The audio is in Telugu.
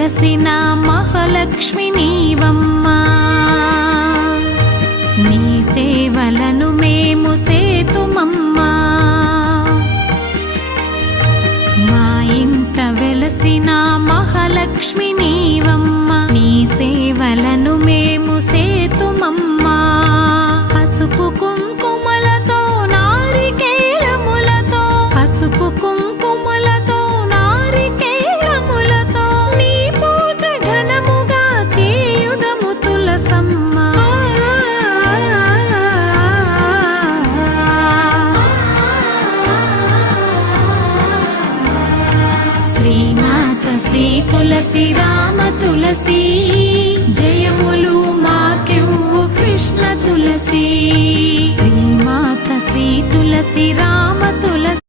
వెలసిన మహాలక్ష్మి నీవమ్మా, నీ సేవలను మేము సేతుమమ్మా. మా ఇంట వెలసిన మహాలక్ష్మి నీవమ్మా, నీ సేవలను మేము సేతుమమ్మా. పసుపు కుంకుమలతో నారికేలములతో, పసుపు కుంకుమలతో నారికేలములతో నీ పూజ ఘనముగా చేయుదము తులసమ్మా. శ్రీమాత శ్రీ తులసి రామ తులసి, జయములు మాకెవ్వు కృష్ణ తులసి. శ్రీమాత శ్రీ తులసి రామ తులసి.